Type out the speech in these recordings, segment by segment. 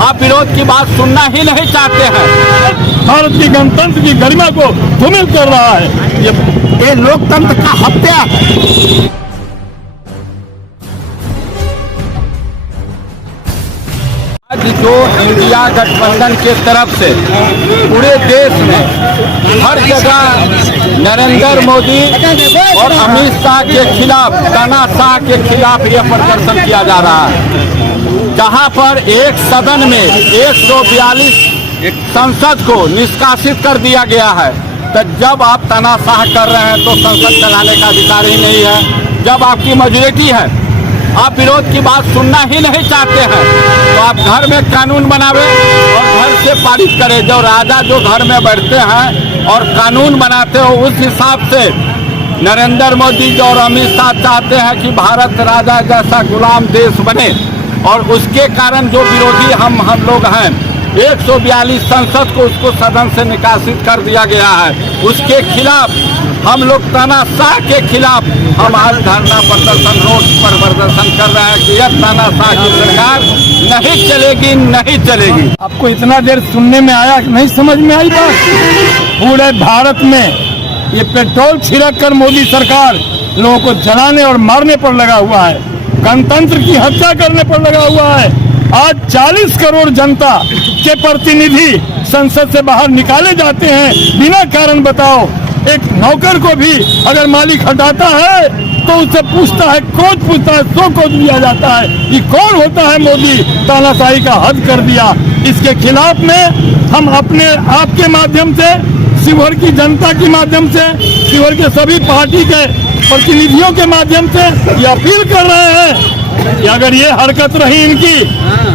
आप विरोध की बात सुनना ही नहीं चाहते हैं। भारत की गणतंत्र की गरिमा को धूमिल कर रहा है। ये लोकतंत्र का हत्या है। आज जो इंडिया गठबंधन के तरफ से पूरे देश में हर जगह नरेंद्र मोदी और अमित शाह के खिलाफ, तानाशाह के खिलाफ यह प्रदर्शन किया जा रहा है, जहां पर एक सदन में 142 संसद को निष्कासित कर दिया गया है। तो जब आप तानाशाह कर रहे हैं तो संसद चलाने का अधिकार ही नहीं है। जब आपकी मेजॉरिटी है, आप विरोध की बात सुनना ही नहीं चाहते हैं, तो आप घर में कानून बनावे और घर से पारित करें। जो राजा जो घर में बैठते हैं और कानून बनाते हो, उस हिसाब से नरेंद्र मोदी जो और अमित शाह चाहते हैं कि भारत राजा जैसा गुलाम देश बने, और उसके कारण जो विरोधी हम लोग हैं, 142 संसद को उसको सदन से निकासित कर दिया गया है। उसके खिलाफ हम लोग तानाशाह के खिलाफ हम आज धरना प्रदर्शन रोड पर प्रदर्शन कर रहे हैं कि यह तानाशाह की सरकार नहीं चलेगी, नहीं चलेगी। आपको इतना देर सुनने में आया कि नहीं समझ में आई बात? पूरे भारत में ये पेट्रोल छिड़क कर मोदी सरकार लोगों को जलाने और मारने पर लगा हुआ है, गणतंत्र की हत्या करने पर लगा हुआ है। आज 40 करोड़ जनता के प्रतिनिधि संसद से बाहर निकाले जाते हैं बिना कारण। बताओ, एक नौकर को भी अगर मालिक हटाता है तो उससे पूछता है, कोच पूछता है, सो कोच दिया जाता है। ये कौन होता है? मोदी तानाशाही का हद कर दिया। इसके खिलाफ में हम अपने आपके माध्यम से, शिवहर की जनता के माध्यम से, शिवहर के सभी पार्टी के प्रतिनिधियों के माध्यम से ये अपील कर रहे हैं कि अगर ये हरकत रही इनकी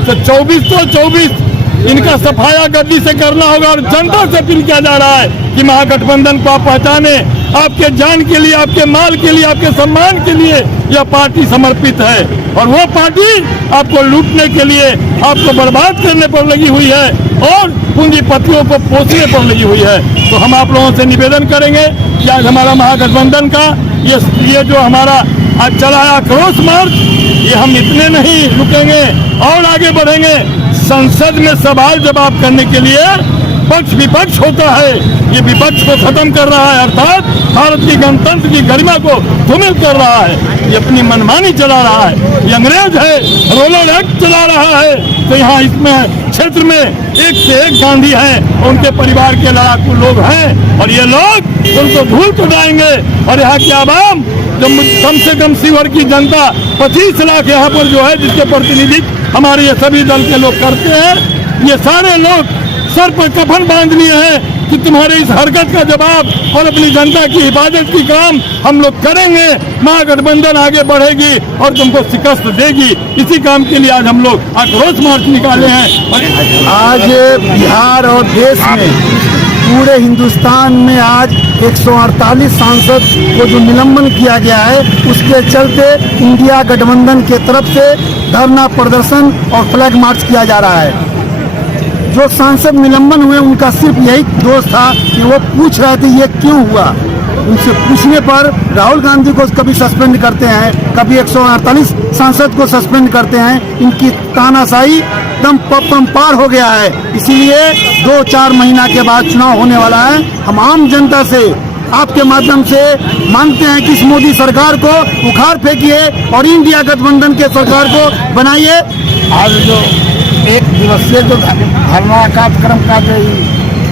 तो 24 इनका सफाया गद्दी से करना होगा। और जनता से अपील किया जा रहा है कि महागठबंधन को आप पहचाने, आपके जान के लिए, आपके माल के लिए, आपके सम्मान के लिए यह पार्टी समर्पित है। और वो पार्टी आपको लूटने के लिए, आपको बर्बाद करने पर लगी हुई है और पूंजीपतियों को पोषने पर लगी हुई है। तो हम आप लोगों से निवेदन करेंगे कि आज हमारा महागठबंधन का ये जो हमारा आज चला है आक्रोश मार्च, ये हम इतने नहीं रुकेंगे और आगे बढ़ेंगे। संसद में सवाल जवाब करने के लिए पक्ष विपक्ष होता है, ये विपक्ष को खत्म कर रहा है, अर्थात भारत की गणतंत्र की गरिमा को धूमिल कर रहा है। ये अपनी मनमानी चला रहा है, ये अंग्रेज है, रोलर एक्ट चला रहा है। तो यहाँ इसमें क्षेत्र में एक से एक गांधी हैं, उनके परिवार के लड़ाकू लोग हैं, और ये लोग उनको धूल चढ़ाएंगे। और यहाँ की आवाम जो कम से कम शिवहर की जनता 25 लाख यहाँ पर जो है, जिसके प्रतिनिधि हमारे ये सभी दल के लोग करते हैं, ये सारे लोग सर पर कफन बांध लिए हैं कि तुम्हारे इस हरकत का जवाब और अपनी जनता की हिफाजत की काम हम लोग करेंगे। महागठबंधन आगे बढ़ेगी और तुमको शिकस्त देगी। इसी काम के लिए आज हम लोग आक्रोश मार्च निकाले हैं। और आज बिहार और देश में, पूरे हिंदुस्तान में आज 148 सांसद को जो निलंबन किया गया है, उसके चलते इंडिया गठबंधन के तरफ से धरना प्रदर्शन और फ्लैग मार्च किया जा रहा है। जो सांसद निलंबन हुए उनका सिर्फ यही दोष था कि वो पूछ रहे थे ये क्यों हुआ। उनसे पूछने पर राहुल गांधी को कभी सस्पेंड करते हैं, कभी 148 सांसद को सस्पेंड करते हैं। इनकी तानाशाही दम पार हो गया है। इसीलिए 2-4 महीना के बाद चुनाव होने वाला है। हम आम जनता से आपके माध्यम से मांगते हैं कि इस मोदी सरकार को उखाड़ फेंकिए और इंडिया गठबंधन के सरकार को बनाइए। आज जो एक दिवसीय जो धरना कार्यक्रम का जो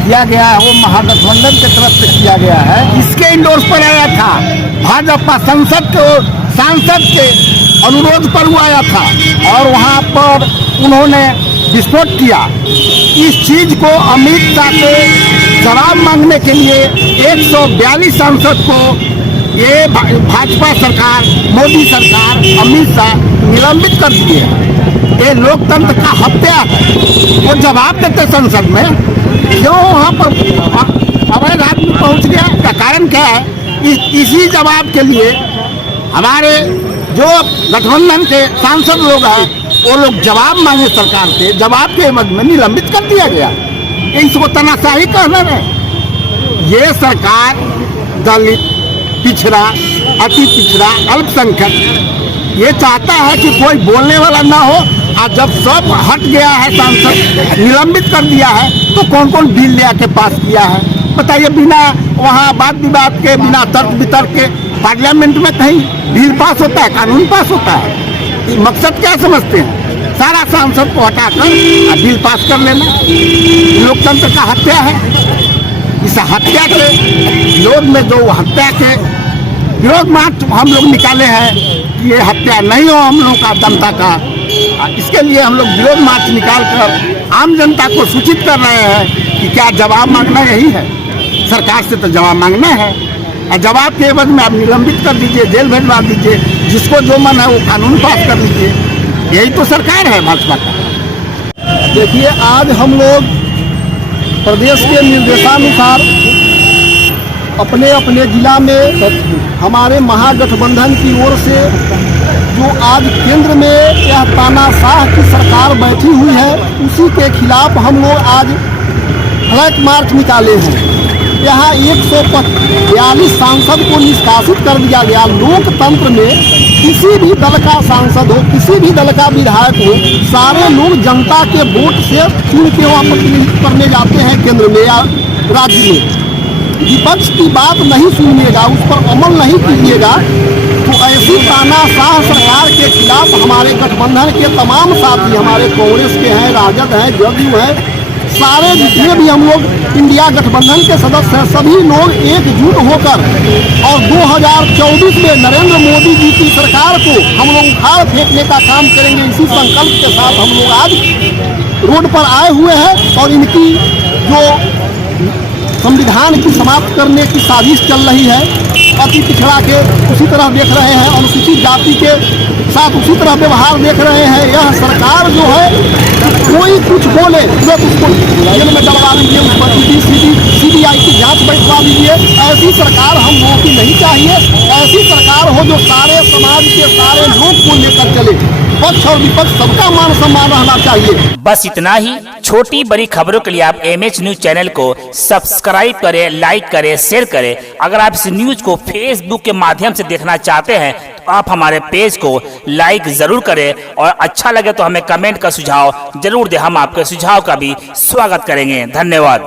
किया गया है, वो महागठबंधन की तरफ से किया गया है। इसके इंडोर्स पर आया था, भाजपा सांसद के अनुरोध पर वो आया था, और वहाँ पर उन्होंने विस्फोट किया। इस चीज को अमित शाह से जवाब मांगने के लिए 142 सांसद को ये भाजपा सरकार, मोदी सरकार, अमित शाह निलंबित कर दिए हैं। ये लोकतंत्र का हत्या है। वो जवाब देते संसद में, क्यों वहाँ पर अवैध आदमी पहुँच गया, का कारण क्या है? इसी जवाब के लिए हमारे जो गठबंधन के सांसद लोग हैं, वो लोग जवाब मांगे सरकार से, जवाब के मद में निलंबित कर दिया गया। इसको तानाशाही कहना है। ये सरकार दलित, पिछड़ा, अति पिछड़ा, अल्पसंख्यक, ये चाहता है कि कोई बोलने वाला ना हो, आज जब सब हट गया है, सांसद निलंबित कर दिया है, तो कौन कौन बिल ले आके पास किया है बताइए? बिना वहाँ बात विवाद के, बिना तर्क वितर्क के पार्लियामेंट में कहीं बिल पास होता है, कानून पास होता है? मकसद क्या समझते हैं? सारा सांसद को हटाकर बिल पास कर लेना लोकतंत्र का हत्या है। इस हत्या के विरोध में जो हत्या के विरोध मार्च हम लोग निकाले हैं कि ये हत्या नहीं हो हम लोग का, जनता का, इसके लिए हम लोग विरोध मार्च निकाल कर आम जनता को सूचित कर रहे हैं कि क्या जवाब मांगना यही है? सरकार से तो जवाब मांगना है, और जवाब के एवज में आप निलंबित कर दीजिए, जेल भेजवा दीजिए, जिसको जो मन है वो कानून पास कर लीजिए। यही तो सरकार है भाजपा का। देखिए, आज हम लोग प्रदेश के निर्देशानुसार अपने अपने जिला में हमारे महागठबंधन की ओर से जो आज केंद्र में यह तानाशाह की सरकार बैठी हुई है, उसी के खिलाफ हम लोग आज फ्लैग मार्च निकाले हैं। यहाँ 142 सांसद को निष्कासित कर दिया गया। लोकतंत्र में किसी भी दल का सांसद हो, किसी भी दल का विधायक हो, सारे लोग जनता के वोट से चुन के वहाँ प्रतिनिधित्व करने जाते हैं केंद्र में या राज्य में। विपक्ष की बात नहीं सुनिएगा, उस पर अमल नहीं कीजिएगा, तो ऐसी तानाशाह सरकार के खिलाफ हमारे गठबंधन के तमाम साथी, हमारे कांग्रेस के हैं, राजद हैं, जदयू हैं, सारे जितने भी हम लोग इंडिया गठबंधन के सदस्य हैं, सभी लोग एकजुट होकर और 2024 में नरेंद्र मोदी जी की सरकार को हम लोग उखाड़ फेंकने का काम करेंगे। इसी संकल्प के साथ हम लोग आज रोड पर आए हुए हैं और इनकी जो संविधान की समाप्त करने की साजिश चल रही है, अति पिछड़ा के उसी तरह देख रहे हैं, अनुसूचित जाति के साथ उसी तरह व्यवहार देख रहे हैं। यह सरकार जो है, कोई कुछ बोले तुरंत उसको जेल में डलवा दीजिए, उस पर CBI की जांच बैठवा दीजिए। ऐसी सरकार हम लोगों की नहीं चाहिए। ऐसी सरकार हो जो सारे समाज के सारे लोग को लेकर चले, पक्ष और विपक्ष सबका मान सम्मान रहना चाहिए। बस इतना ही। छोटी बड़ी खबरों के लिए आप MH न्यूज चैनल को सब्सक्राइब करें, लाइक करें, शेयर करें। अगर आप इस न्यूज को फेसबुक के माध्यम से देखना चाहते हैं तो आप हमारे पेज को लाइक जरूर करें, और अच्छा लगे तो हमें कमेंट का सुझाव जरूर दें। हम आपके सुझाव का भी स्वागत करेंगे। धन्यवाद।